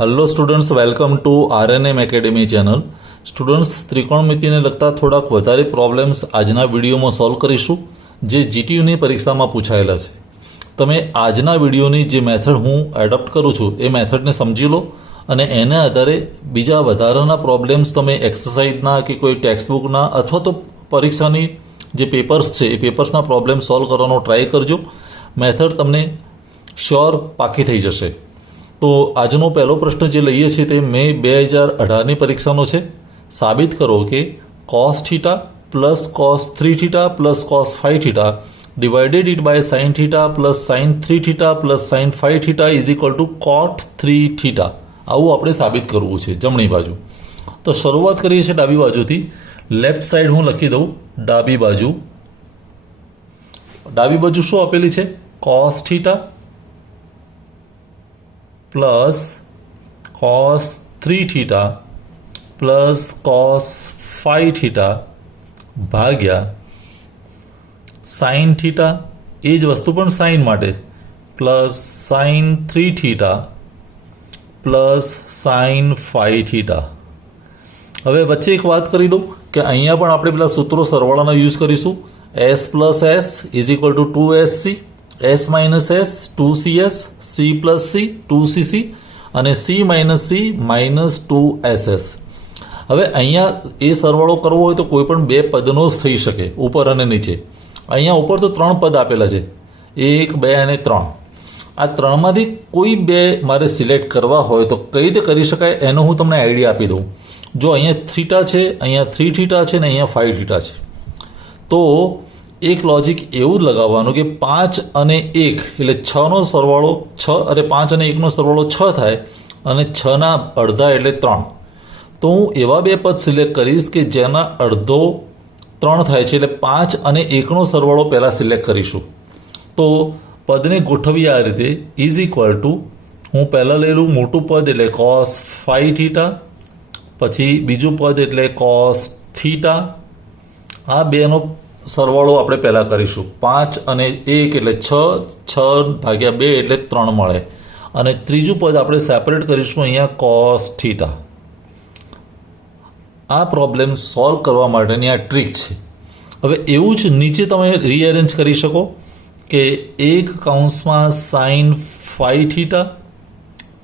Hello students, welcome to RNM academy channel. Students, ત્રિકોણમિતિને લગતા થોડાક વધારે પ્રોબ્લેમ્સ આજના વિડીયોમાં સોલ્વ કરીશું જે જીટીયુની પરીક્ષામાં પૂછાયેલા છે. તમે આજના વિડીયોની જે મેથડ હું એડોપ્ટ કરું છું એ મેથડને સમજી લો અને એના આધારે બીજા વધારાના પ્રોબ્લેમ્સ તમે એક્સરસાઇઝના કે કોઈ ટેક્સ્ટબુકના અથવા તો પરીક્ષાની જે પેપર્સ છે એ પેપર્સના પ્રોબ્લેમ સોલ્વ કરવાનો ટ્રાય કરજો. મેથડ તમને શ્યોર પાકી થઈ જશે. તો આજનો પહેલો પ્રશ્ન જે લઈએ છીએ તે મે 2018ની પરીક્ષાનો છે. સાબિત કરો કે cos theta plus cos 3 theta plus cos 5 theta divided it by sine theta plus sine 3 theta plus sine 5 theta is equal to cot 3 theta. આવું આપણે સાબિત કરવું છે જમણી બાજુ. તો શરૂઆત કરીએ છીએ ડાબી બાજુથી. લેફ્ટ સાઈડ હું લખી દઉં ડાબી બાજુ. ડાબી બાજુ શું આપેલી છે? Cos theta plus cos 3 theta plus cos 5 theta ભાગ્યા સાઇન થીટા, એ જ વસ્તુ પણ સાઇન માટે, plus sine 3 theta plus sine 5 theta. હવે વચ્ચે એક વાત કરી દઉં કે અહીંયા પણ આપણે પેલા સૂત્રો સરવાળાના યુઝ કરીશું. S plus S is equal two 2SC, S minus S 2CS, C plus C 2CC અને C minus C minus 2SS. હવે અહીંયા એ સરવાળો કરવો હોય તો કોઈ પણ બે પદનો જ થઈ શકે, ઉપર અને નીચે. અહીંયા ઉપર તો 3 પદ આપેલા છે, 1, 2 અને 3. આ 3માંથી કોઈ બે મારે સિલેક્ટ કરવા હોય તો કઈ રીતે કરી શકાય એનો હું તમને આઈડિયા આપી દઉં. જો અહીંયા થીટા છે, અહીંયા 3 થીટા છે ને અહીંયા 5 થીટા છે, તો એક લોજિક એવું લગાવવાનું કે 5 અને 1 એટલે 6નો સરવાળો 6 અને 5 અને 1નો સરવાળો 6 થાય અને 6ના અડધા એટલે 3. તો હું એવા બે પદ સિલેક્ટ કરીશ કે જેના અડધો 3 થાય છે, એટલે 5 અને 1નો સરવાળો પહેલાં સિલેક્ટ કરીશું. તો પદને ગોઠવી આ રીતે ઇઝ ઇક્વલ ટુ હું પહેલાં લઈ લઉં મોટું પદ એટલે કોસ 5 થીટા, પછી બીજું પદ એટલે કોસ થીટા. આ બેનો સરવાળો આપણે પહેલાં કરીશું. 5 અને 1 એટલે 6 ભાગ્યા 2 એટલે 3 મળે. અને ત્રીજું પદ આપણે સેપરેટ કરીશું અહીંયા કોસ થીટા. આ પ્રોબ્લેમ સોલ્વ કરવા માટેની આ ટ્રીક છે. હવે એવું જ નીચે તમે રીઅરેન્જ કરી શકો કે 1 કૌંસમાં sine 5 theta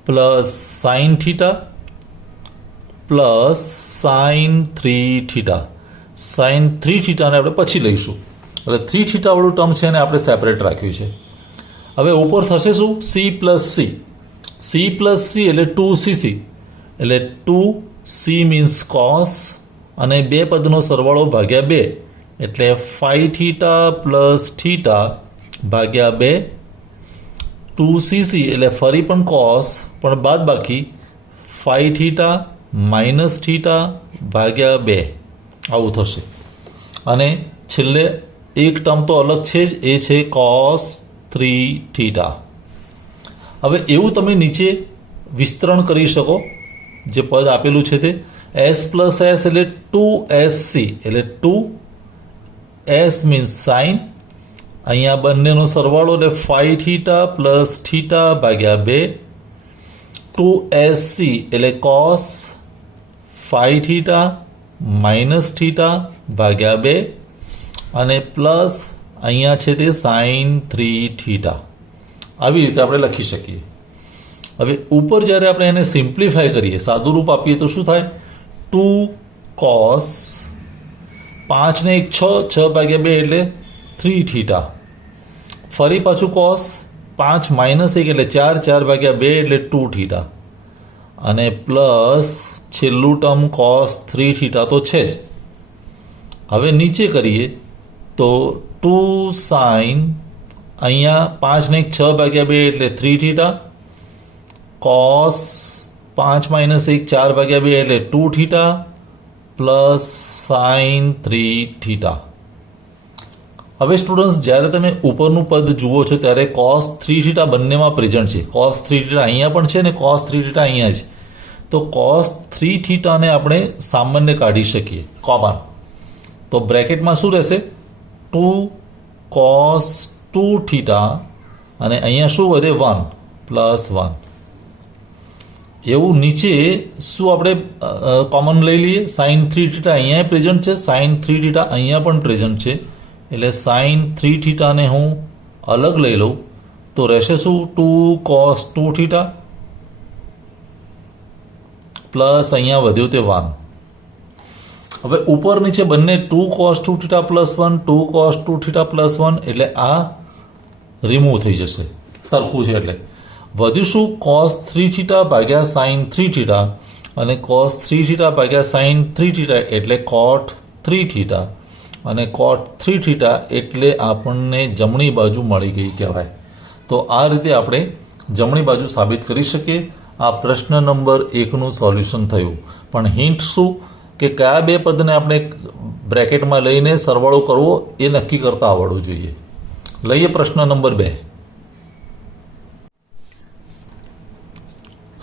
plus sine theta plus sine 3 theta. Sine 3 થીટાને આપણે પછી લઈશું, એટલે 3 થીટાવાળું ટર્મ છે એને આપણે સેપરેટ રાખ્યું છે. હવે ઉપર થશે શું? C plus C. C plus C એટલે 2CC, એટલે 2C મીન્સ કોસ અને બે પદનો સરવાળો ભાગ્યા 2 એટલે 5 થીટા પ્લસ થીટા ભાગ્યા 2, 2CC એટલે ફરી પણ કોસ પણ બાદ બાકી 5 થીટા માઇનસ થીટા ભાગ્યા 2 આવું થશે. અને છેલ્લે એક ટર્મ તો અલગ છે જ, એ છે કોસ 3 થીટા. હવે એવું તમે નીચે વિસ્તરણ કરી શકો. જે પદ આપેલું છે તે એસ પ્લસ એસ એટલે 2SC, એટલે 2S મીન્સ સાઇન, અહીંયા બંનેનો સરવાળો એટલે 5 થીટા પ્લસ થીટા ભાગ્યા 2, 2SC એટલે કોસ 5 થીટા માઇનસ થીટા ભાગ્યા 2 અને પ્લસ અહીંયા છે તે સાઇન 3 થીટા. આવી રીતે આપણે લખી શકીએ. હવે ઉપર જ્યારે આપણે એને સિમ્પ્લિફાય કરીએ, સાદું રૂપ આપીએ તો શું થાય? 2 કોસ 5 ને 1 6 ભાગ્યા 2 એટલે 3 થીટા. ફરી પાછું કોસ 5 માઇનસ 1 એટલે 4 ભાગ્યા 2 એટલે 2 થીટા. અને પ્લસ છેલ્લું ટર્મ કોસ 3 થીટા તો છે જ. હવે નીચે કરીએ તો 2 સાઇન, અહીંયા 5 ને 1 6 ભાગ્યા 2 એટલે 3 થીટા, કોસ 5 માઇનસ 1 4 ભાગ્યા 2 એટલે 2 થીટા પ્લસ સાઇન 3 થીટા. હવે સ્ટુડન્ટ્સ, જ્યારે તમે ઉપરનું પદ જુઓ છો ત્યારે કોસ 3 થીટા બંનેમાં પ્રેઝન્ટ છે. કોસ 3 થીટા અહીંયા પણ છે ને કોસ 3 થીટા અહીંયા છે. તો કોસ 3 થીટાને આપણે સામાન્ય કાઢી શકીએ, કોમન. તો બ્રેકેટમાં શું રહેશે? 2 કોસ 2 થીટા અને અહીંયા શું વધે? 1 પ્લસ 1. એવું નીચે શું આપણે કોમન લઈ લઈએ? સાઇન 3 થીટા અહીંયા પ્રેઝન્ટ છે, સાઇન 3 થીટા અહીંયા પણ પ્રેઝન્ટ છે, એટલે સાઇન 3 થીટાને હું અલગ લઈ લઉં તો રહેશે શું? 2 cos 2 થીટા પ્લસ અહીંયા વધ્યું તે 1. હવે ઉપર નીચે બંને 2 cos 2 theta plus 1, 2 cos 2 theta plus 1, એટલે આ રિમૂવ થઈ જશે, સરખું છે. એટલે વધ્યું શું? cos 3 થીટા ભાગ્યા સાઇન 3 થીટા, અને cos 3 થીટા ભાગ્યા સાઇન 3 થીટા એટલે cot 3 થીટા, અને cot 3 થીટા એટલે આપણને જમણી બાજુ મળી ગઈ કહેવાય. તો આ રીતે આપણે જમણી બાજુ સાબિત કરી શકીએ. આ પ્રશ્ન નંબર 1નું સોલ્યુશન થયું. પણ હિન્ટ શું કે કયા બે પદને આપણે બ્રેકેટમાં લઈને સરવાળો કરવો એ નક્કી કરતા આવડવું જોઈએ. લઈએ પ્રશ્ન નંબર 2.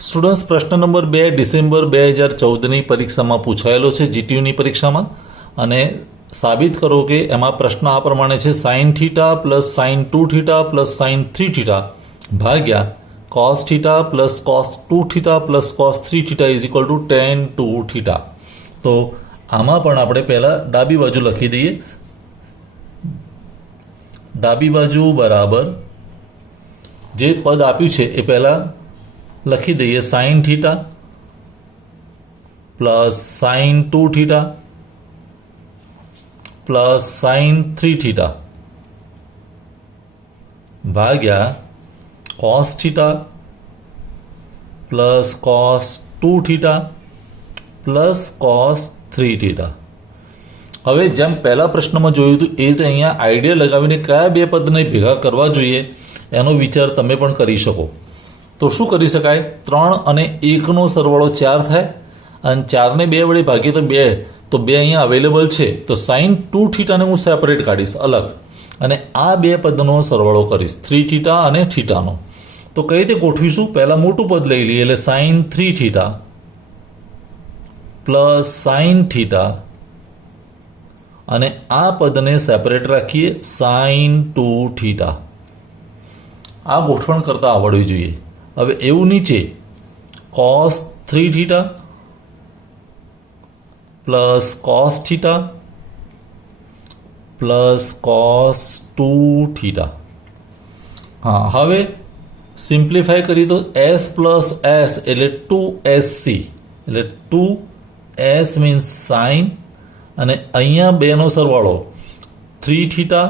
સ્ટુડન્ટ્સ, પ્રશ્ન નંબર 2 ડિસેમ્બર 2014ની પરીક્ષામાં પૂછાયેલો છે, જીટીયુની પરીક્ષામાં. અને સાબિત કરો કે એમાં પ્રશ્ન આ પ્રમાણે છે: sine theta plus sine 2 theta plus sine 3 theta ભાગ્યા cos theta plus cos 2 theta plus cos 3 theta is equal to tan 2 theta. તો આમાં પણ આપણે પહેલાં ડાબી બાજુ લખી દઈએ. ડાબી બાજુ બરાબર જે પદ આપ્યું છે એ પહેલાં લખી દઈએ: sine theta plus sine 2 theta plus sine 3 theta ભાગ્યા cos theta plus cos 2 theta plus cos 3 theta. હવે જેમ પહેલા પ્રશ્નમાં જોયું હતું એ રીતે અહીંયા આઈડિયા લગાવીને કયા બે પદને ભેગા કરવા જોઈએ એનો વિચાર તમે પણ કરી શકો. તો શું કરી શકાય? 3 અને 1નો સરવાળો 4 થાય, અને 4ને 2 વડે ભાગીએ તો 2, તો 2 અહીંયા અવેલેબલ છે. તો સાઇન 2 થીટાને હું સેપરેટ કાઢીશ અલગ, અને આ બે પદનો સરવાળો કરીશ, 3 થીટા અને થીટાનો. તો કઈ રીતે ગોઠવીશું? પહેલાં મોટું પદ લઈ લઈએ, એટલે sine 3 theta plus sine theta, અને આ પદને સેપરેટ રાખીએ, સાઇન 2 થીટા. આ ગોઠવણ કરતાં આવડવી જોઈએ. હવે એવું નીચે cos 3 theta plus cos theta plus cos 2 theta. હા, હવે સિમ્પ્લિફાય કરીએ તો s પ્લસ s એટલે 2sc, એટલે 2s મીન્સ સાઇન, અને અહીંયા બેનો સરવાળો 3 થીટા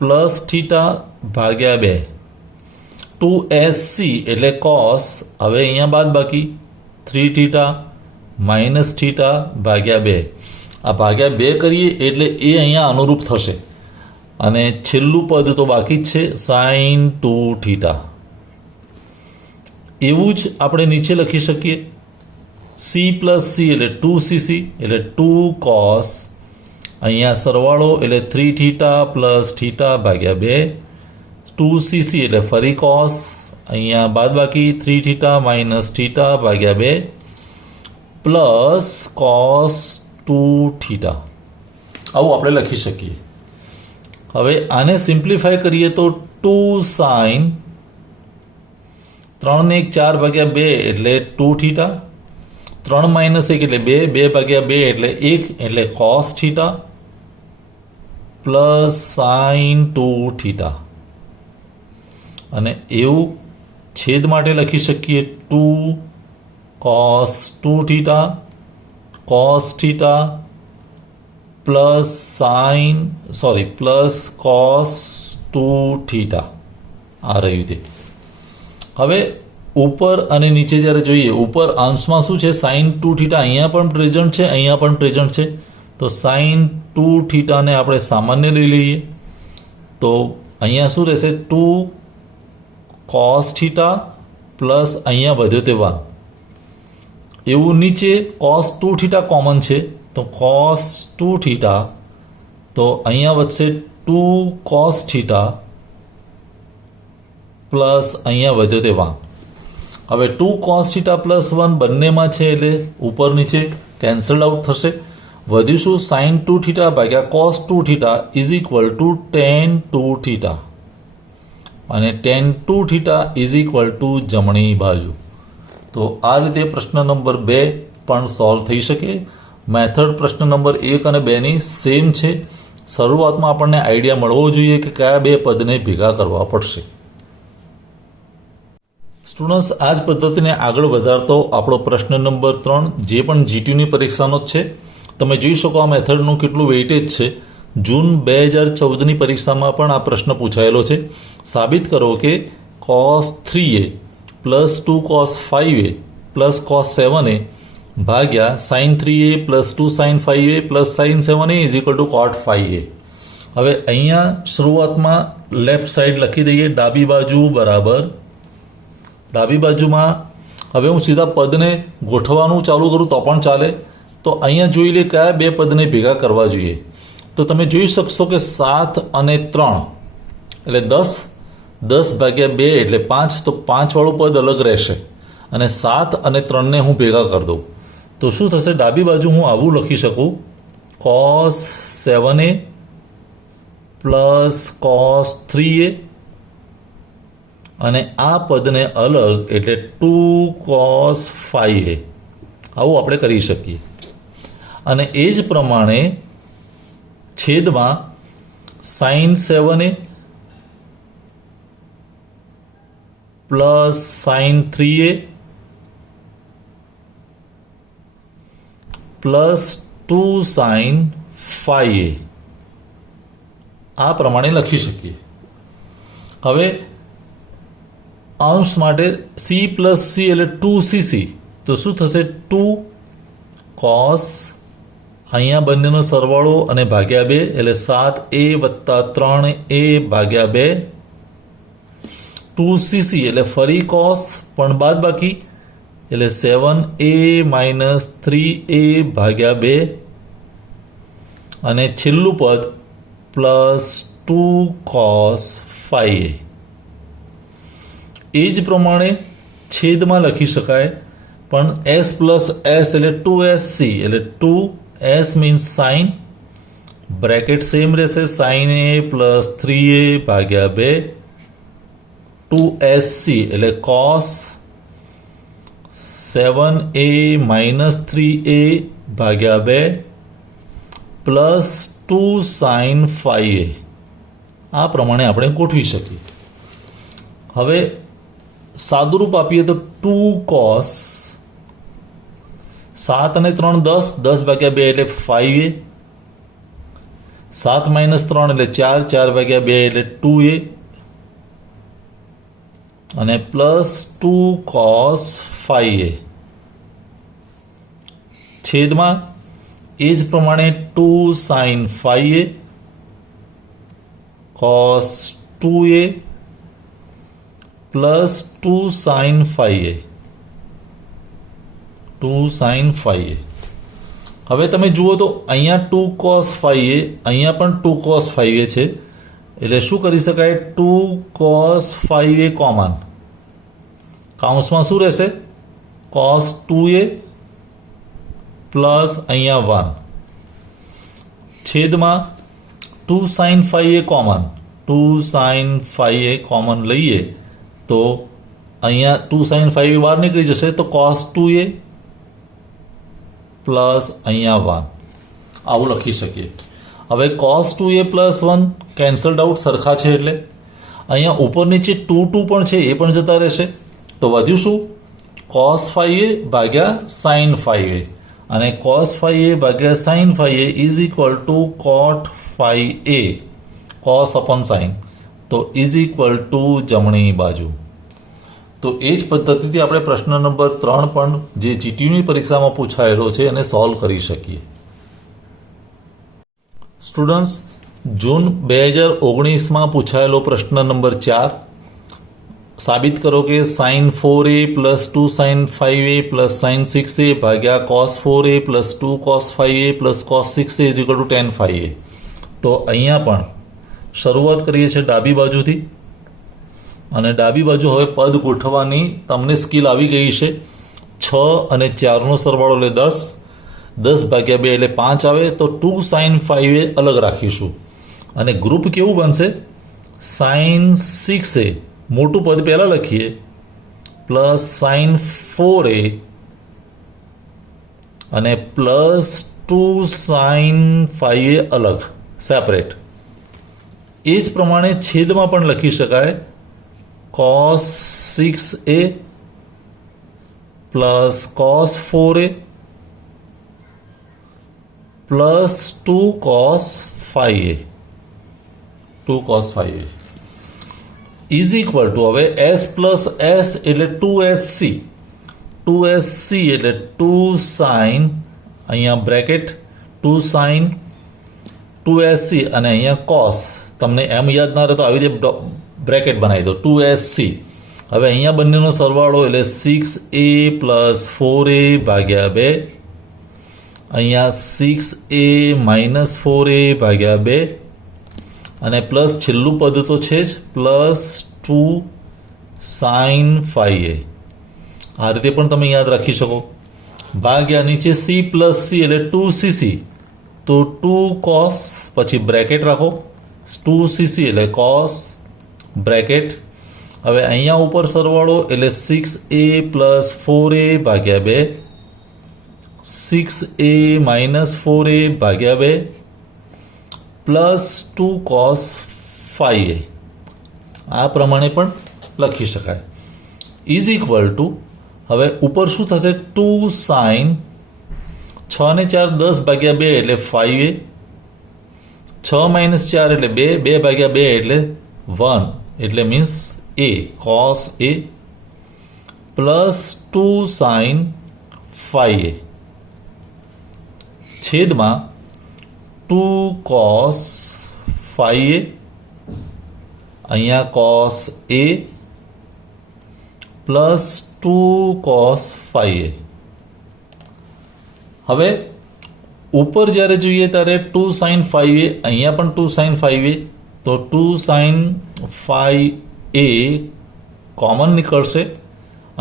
પ્લસ થીટા ભાગ્યા 2, 2sc એટલે cos. હવે અહીંયા બાદ બાકી 3 થીટા માઇનસ થીટા ભાગ્યા 2. આ ભાગ્યા 2 કરીએ એટલે એ અહીંયા અનુરૂપ થશે, અને છેલ્લું પદ તો બાકી જ છે, સાઇન 2 થીટા. એવું જ આપણે નીચે લખી શકીએ, c પ્લસ c એટલે 2cc એટલે 2 cos, અહીંયા સરવાળો એટલે 3 થીટા પ્લસ થીટા ભાગ્યા 2, 2cc એટલે ફરી cos, અહીંયા બાદ બાકી 3 થીટા માઇનસ થીટા ભાગ્યા 2 પ્લસ cos 2 થીટા. આવું આપણે લખી શકીએ. હવે આને સિમ્પ્લિફાય કરીએ તો 2 સાઇન, 3 ને 1 4 ભાગ્યા 2 એટલે 2 થીટા, 3 માઇનસ 1 એટલે 2, 2 ભાગ્યા 2 એટલે 1 એટલે cos theta plus sine 2 theta. અને એવું છેદ માટે લખી શકીએ 2 cos 2 theta cos theta plus plus cos 2 theta. આ રહ્યું તે. હવે ઉપર અને નીચે જ્યારે જોઈએ, ઉપર અંશમાં શું છે? સાઇન 2 થીટા અહીંયા પણ પ્રેઝન્ટ છે, અહીંયા પણ પ્રેઝન્ટ છે. તો સાઇન 2 થીટાને આપણે સામાન્ય લઈ લઈએ, તો અહીંયા શું રહેશે? 2 cos થીટા પ્લસ અહીંયા વધ્યો તે 1. એવું નીચે cos 2 થીટા કોમન છે, તો cos 2 થીટા, તો અહીંયા વધશે 2 cos થીટા પ્લસ અહીંયા વધ્યો તે 1. હવે 2 cos થીટા પ્લસ 1 બંનેમાં છે એટલે ઉપર નીચે કેન્સલ આઉટ થશે. વધ્યું શું? સાઇન 2 થીટા ભાગ્યા cos 2 theta is equal to tan 2 theta, અને tan 2 theta is equal two જમણી બાજુ. તો આ રીતે પ્રશ્ન નંબર 2 પણ સોલ્વ થઈ શકે. મેથડ પ્રશ્ન નંબર 1 અને 2ની સેમ છે. શરૂઆતમાં આપણને આઈડિયા મળવો જોઈએ કે કયા બે પદને ભેગા કરવા પડશે. સ્ટુડન્ટ્સ, આ જ પદ્ધતિને આગળ વધારતો આપણો પ્રશ્ન નંબર 3 જે પણ જીટીયુની પરીક્ષાનો જ છે. તમે જોઈ શકો આ મેથડનું કેટલું વેઇટેજ છે. જૂન 2014ની પરીક્ષામાં પણ આ પ્રશ્ન પૂછાયેલો છે. સાબિત કરો કે cos 3a plus 2 cos 5a plus cos 7a ભાગ્યા sin 3a plus 2 sin 5a plus sin 7a is equal two cot 5a. હવે અહીંયા શરૂઆતમાં લેફ્ટ સાઈડ લખી દઈએ, ડાબી બાજુ બરાબર. ડાબી બાજુમાં હવે હું સીધા પદને ગોઠવવાનું ચાલુ કરું તો પણ ચાલે. તો અહીંયા જોઈ લે કયા બે પદને ભેગા કરવા જોઈએ. તો તમે જોઈ શકશો કે 7 અને 3 એટલે 10, 10 ભાગ્યા 2 એટલે 5. તો 5 વાળું પદ અલગ રહેશે અને 7 અને 3ને હું ભેગા કરી દઉં તો શું થશે? ડાબી બાજુ હું આવું લખી શકું, cos 7a plus cos 3a અને આ પદને અલગ એટલે 2 cos 5a. આવું આપણે કરી શકીએ. અને એ જ પ્રમાણે છેદમાં sin 7a plus sin 3a plus 2 sin 5a આ પ્રમાણે લખી શકીએ. હવે અંશ માટે c પ્લસ c એટલે 2cc. તો શું થશે? 2 cos અહીંયા બંનેનો સરવાળો અને ભાગ્યા 2 એટલે 7a વત્તા 3a ભાગ્યા 2. 2cc એટલે ફરી cos પણ બાદ બાકી એટલે 7a માઇનસ 3a ભાગ્યા 2 અને છેલ્લું પદ પ્લસ 2 cos 5a. એ જ પ્રમાણે છેદમાં લખી શકાય પણ s પ્લસ s એટલે 2sc એટલે 2s means sine, bracket same રહેશે, sin a પ્લસ 3a ભાગ્યા 2 2sc એટલે cos 7a માઇનસ 3a ભાગ્યા 2 પ્લસ 2 sin 5a. આ પ્રમાણે આપણે ગોઠવી શકીએ. હવે સાદુરૂપ આપીએ તો 2 cos 7 અને 3 10, 10 ભાગ્યા 2 એટલે 5a, 7 માઇનસ 3 એટલે 4, 4 ભાગ્યા 2 એટલે 2a અને પ્લસ 2 cos 5a. છેદમાં એ જ પ્રમાણે 2 sin 5a cos 2a plus 2 sin 5a 2 sin 5a. હવે તમે જુઓ તો અહીંયા 2 cos 5a, અહીંયા પણ 2 cos 5a છે એટલે શું કરી શકાય? 2 cos 5a કોમન, કાઉન્સમાં શું રહેશે? cos 2a પ્લસ અહીંયા 1 છેદમાં 2 sin 5a common, 2 sin 5a common લઈએ તો અહીંયા 2 sin 5a બહાર નીકળી જશે તો cos 2a પ્લસ અહીંયા 1 આવું લખી શકીએ. હવે cos 2a plus 1 cancelled out સરખા છે એટલે અહીંયા ઉપર નીચે 2 2 પણ છે એ પણ જતા રહેશે. તો વધ્યું શું? cos 5a ભાગ્યા sin 5a અને cos 5a ભાગ્યા sin 5a is equal two cot 5a cos upon sin તો ઇઝ ઇક્વલ ટુ જમણી બાજુ. તો એ જ પદ્ધતિથી આપણે પ્રશ્ન નંબર 3 પણ જે જીટીયુની પરીક્ષામાં પૂછાયેલો છે એને સોલ્વ કરી શકીએ. સ્ટુડન્ટ્સ, જૂન 2019માં પૂછાયેલો પ્રશ્ન નંબર 4 સાબિત કરો કે sin 4a plus 2 sin 5a plus sin 6a ભાગ્યા cos 4a plus 2 cos 5a plus cos 6a is equal to tan 5a. તો અહીંયા પણ શરૂઆત કરીએ છીએ ડાબી બાજુથી અને ડાબી બાજુ હવે પદ ગોઠવવાની તમને સ્કિલ આવી ગઈ છે. 6 અને 4નો સરવાળો એટલે 10, 10 ભાગ્યા 2 એટલે 5 આવે તો 2 sin 5a અલગ રાખીશું અને ગ્રુપ કેવું બનશે? sin 6a મોટું પદ પહેલાં લખીએ પ્લસ સાઇન 4a અને પ્લસ 2 સાઇન 5a અલગ સેપરેટ. એ જ પ્રમાણે છેદમાં પણ લખી શકાય cos 6a plus cos 4a plus 2 cos 5a is equal two હવે s પ્લસ s એટલે 2sc એટલે 2 સાઇન અહીંયા બ્રેકેટ 2 સાઇન 2sc અને અહીંયા cos. તમને એમ યાદ ના રહે તો આવી રીતે બ્રેકેટ બનાવી દો 2sc. હવે અહીંયા બંનેનો સરવાળો એટલે 6a પ્લસ 4a ભાગ્યા 2, અહીંયા 6a માઇનસ 4a ભાગ્યા 2 અને પ્લસ છેલ્લું પદ તો છે જ પ્લસ 2 સાઇન 5a. આ રીતે પણ તમે યાદ રાખી શકો. ભાગ્યા નીચે c પ્લસ c એટલે 2cc તો 2 cos પછી બ્રેકેટ રાખો 2cc એટલે cos બ્રેકેટ. હવે અહીંયા ઉપર સરવાળો એટલે 6a પ્લસ 4a ભાગ્યા 2, 6a માઇનસ 4a ભાગ્યા 2 પ્લસ 2 cos 5a. આ પ્રમાણે પણ લખી શકાય. ઇઝ ઇક્વલ ટુ હવે ઉપર શું થશે 2 સાઇન 6 ને 4 10 ભાગ્યા 2 એટલે 5a, 6 માઇનસ 4 એટલે 2, 2 ભાગ્યા 2 એટલે 1 એટલે means a cos a plus 2 sine 5a છેદમાં 2 cos 5a અહીંયા cos a plus 2 cos 5a. હવે ઉપર જ્યારે જોઈએ ત્યારે 2 સાઇન 5a અહીંયા પણ 2 સાઇન 5a તો 2 સાઇન 5a કોમન નીકળશે.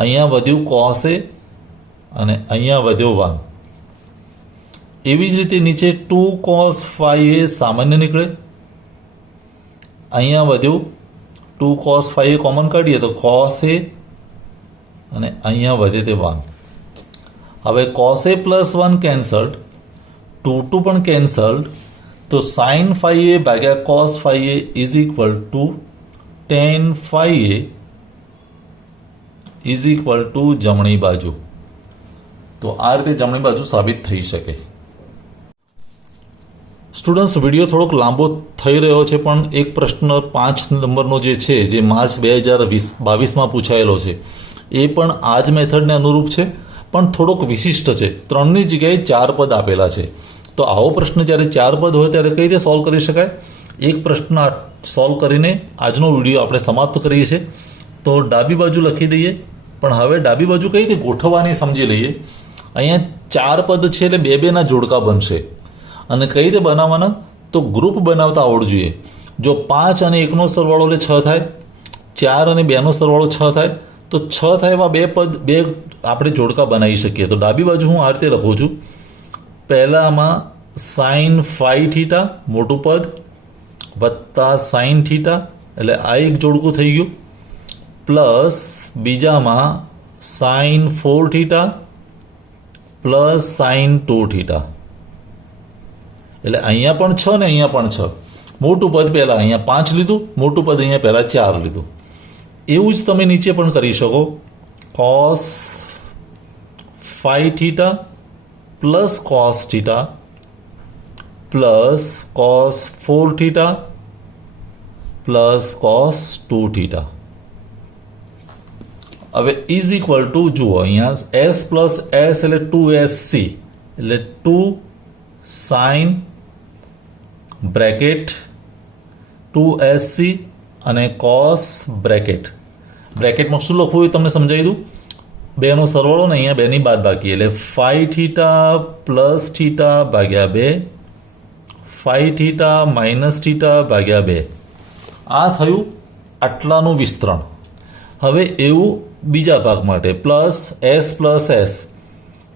અહીંયા વધ્યું cos a અને અહીંયા વધ્યો 1. એવી જ રીતે નીચે 2 cos 5a સામાન્ય નીકળે. અહીંયા વધ્યું 2 cos 5a કોમન કાઢીએ તો cos a અને અહીંયા વધે તે 1. હવે cos a પ્લસ 1 કેન્સલ્ડ, 2 પણ કેન્સલ્ડ તો સાઇન 5a ભાગ્યા cos 5a is equal to tan 5a is equal two જમણી બાજુ. તો આ રીતે જમણી બાજુ સાબિત થઈ શકે. સ્ટુડન્ટ્સ વિડીયો થોડોક લાંબો થઈ રહ્યો છે પણ એક પ્રશ્ન 5 નંબરનો જે છે જે માર્ચ 2022માં પૂછાયેલો છે એ પણ આ જ મેથડને અનુરૂપ છે પણ થોડોક વિશિષ્ટ છે. 3ની જગ્યાએ 4 પદ આપેલા છે. તો આવો પ્રશ્ન જ્યારે 4 પદ હોય ત્યારે કઈ રીતે સોલ્વ કરી શકાય? એક પ્રશ્ન સોલ્વ કરીને આજનો વિડીયો આપણે સમાપ્ત કરીએ છીએ. તો ડાબી બાજુ લખી દઈએ પણ હવે ડાબી બાજુ કઈ રીતે ગોઠવવાની સમજી લઈએ. અહીંયા 4 પદ છે એટલે 2 ના જોડકા બનશે અને કઈ રીતે બનાવવાના તો ગ્રુપ બનાવતા આવડવું જોઈએ. જો 5 અને 1નો સરવાળો એટલે 6 થાય, 4 અને 2નો સરવાળો 6 થાય તો 6 થાય એવા 2 આપણે જોડકા બનાવી શકીએ. તો ડાબી બાજુ હું આ રીતે લખું છું. પહેલામાં સાઇન 5 થીટા મોટું પદ વત્તા સાઇન થીટા એટલે આ એક જોડકું થઈ ગયું પ્લસ બીજામાં sine 4 theta plus sine 2 theta એટલે અહીંયા પણ 6 ને અહીંયા પણ 6. મોટું પદ પહેલાં અહીંયા 5 લીધું, મોટું પદ અહીંયા પહેલાં 4 લીધું. એવું જ તમે નીચે પણ કરી શકો. cos 5 theta plus cos theta plus cos 4 theta plus cos 2 theta. હવે ઇઝ ઇક્વલ ટુ જુઓ અહીંયા s પ્લસ s એટલે 2sc એટલે 2 સાઇન બ્રેકેટ 2sc અને cos બ્રેકેટમાં શું લખવું એ તમને સમજાવી દઉં. 2નો સરવાળો ને અહીંયા 2ની બાદબાકી એટલે 5 થીટા પ્લસ થીટા ભાગ્યા 2, 5 થીટા માઇનસ થીટા ભાગ્યા 2. આ થયું આટલાનું વિસ્તરણ. હવે એવું બીજા ભાગ માટે પ્લસ s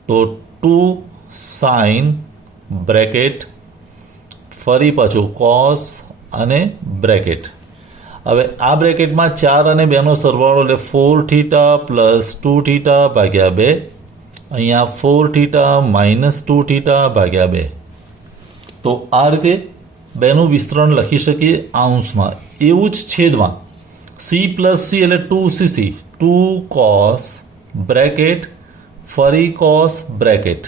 તો 2 સાઇન બ્રેકેટ ફરી પાછું cos અને બ્રેકેટ. હવે આ બ્રેકેટમાં 4 અને 2નો સરવાળો એટલે 4 થીટા પ્લસ 2 થીટા ભાગ્યા 2, અહીંયા 4 થીટા માઇનસ 2 થીટા ભાગ્યા 2. તો આ રીતે બેનું વિસ્તરણ લખી શકીએ અંશમાં. એવું જ છેદમાં c પ્લસ c એટલે 2cc, 2 cos બ્રેકેટ ફરી cos બ્રેકેટ.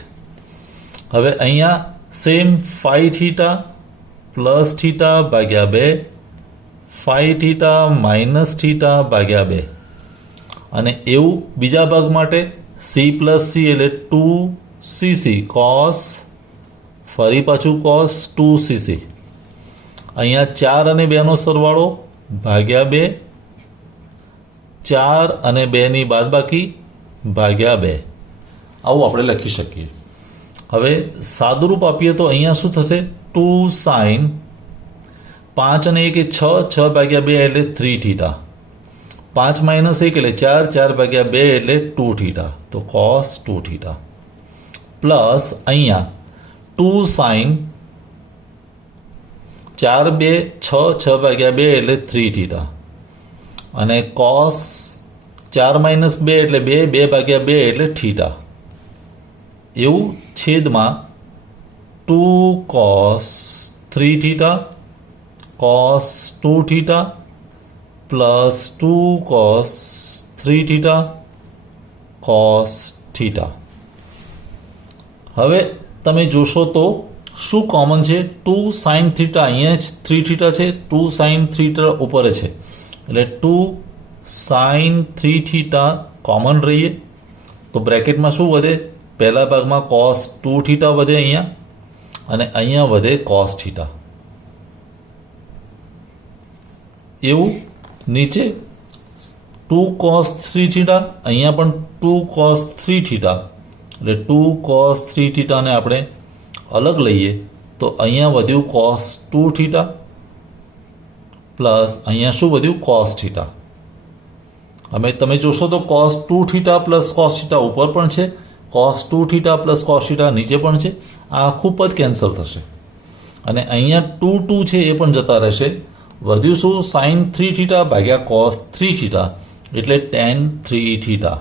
હવે અહીંયા સેમ 5 થીટા પ્લસ થીટા ભાગ્યા 2, 5 થીટા માઇનસ થીટા ભાગ્યા 2. અને એવું બીજા ભાગ માટે c પ્લસ c એટલે 2cc cos ફરી પાછું cos 2cc. અહીંયા 4 અને 2નો સરવાળો ભાગ્યા 2, 4 અને 2ની બાદબાકી ભાગ્યા 2. આવું આપણે લખી શકીએ. હવે સાદુરૂપ આપીએ તો અહીંયા શું થશે? 2 sin 5 અને 1 એ 6, 6 ભાગ્યા 2 એટલે 3 થીટા, 5 માઇનસ 1 એટલે 4, 4 ભાગ્યા 2 એટલે 2 થીટા, તો cos 2 થીટા. પ્લસ અહીંયા 2 sin 4 2 6, 6 ભાગ્યા 2 એટલે 3 થીટા, અને cos 4 માઇનસ 2 એટલે 2, 2 ભાગ્યા 2 એટલે થીટા. એવું છેદમાં 2 cos 3 theta cos 2 theta plus 2 cos 3 theta cos theta. હવે તમે જોશો તો શું કોમન છે? 2 sin થીટા, અહીંયા જ 3 થીટા છે, 2 sin 3 થીટા ઉપર છે એટલે 2 sin 3 થીટા કોમન રહીએ તો બ્રેકેટમાં શું વધે? પહેલા ભાગમાં cos 2 થીટા વધે અહીંયા, અને અહીંયા વધે cos થીટા. એવું નીચે 2 cos 3 થીટા, અહીંયા પણ 2 cos 3 થીટા, એટલે 2 cos 3 થીટાને આપણે અલગ લઈએ તો અહીંયા વધ્યું cos 2 થીટા પ્લસ અહીંયા શું વધ્યું? cos theta. હવે તમે જોશો તો cos 2 theta plus cos theta ઉપર પણ છે, cos 2 theta plus cos theta નીચે પણ છે. આ આખું પદ કેન્સલ થશે અને અહીંયા 2 2 છે એ પણ જતા રહેશે. વધ્યું શું? sin 3 થીટા ભાગ્યા cos 3 થીટા એટલે tan 3 થીટા,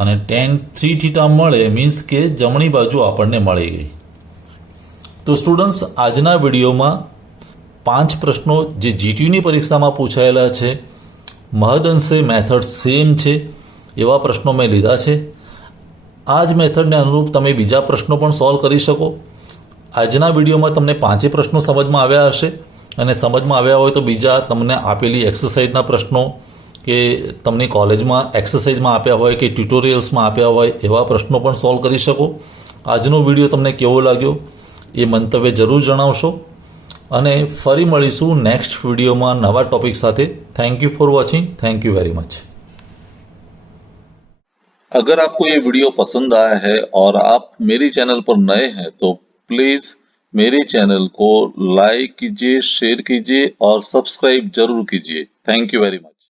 અને tan 3 થીટા મળે મીન્સ કે જમણી બાજુ આપણને મળી ગઈ. તો સ્ટુડન્ટ્સ, આજના વિડીયોમાં 5 પ્રશ્નો જે જીટીયુની પરીક્ષામાં પૂછાયેલા છે, મહદઅંશે મેથડ સેમ છે એવા પ્રશ્નો મેં લીધા છે. આ જ મેથડને અનુરૂપ તમે બીજા પ્રશ્નો પણ સોલ્વ કરી શકો. આજના વિડીયોમાં તમને 5 પ્રશ્નો સમજમાં આવ્યા હશે, અને સમજમાં આવ્યા હોય તો બીજા તમને આપેલી એક્સરસાઇઝના પ્રશ્નો કે તમને કોલેજમાં એક્સરસાઇઝમાં આપ્યા હોય કે ટ્યુટોરિયલ્સમાં આપ્યા હોય એવા પ્રશ્નો પણ સોલ્વ કરી શકો. આજનો વિડીયો તમને કેવો લાગ્યો એ મંતવ્ય જરૂર જણાવશો, અને ફરી મળીશું નેક્સ્ટ वीडियो नवा टॉपिक साथे. Thank you for watching. Thank you very much. अगर आपको ये वीडियो पसंद आया है और आप मेरी चैनल पर नए हैं तो प्लीज मेरे चैनल को लाइक कीजिए, शेयर कीजिए और सब्सक्राइब जरूर कीजिए. Thank you very much.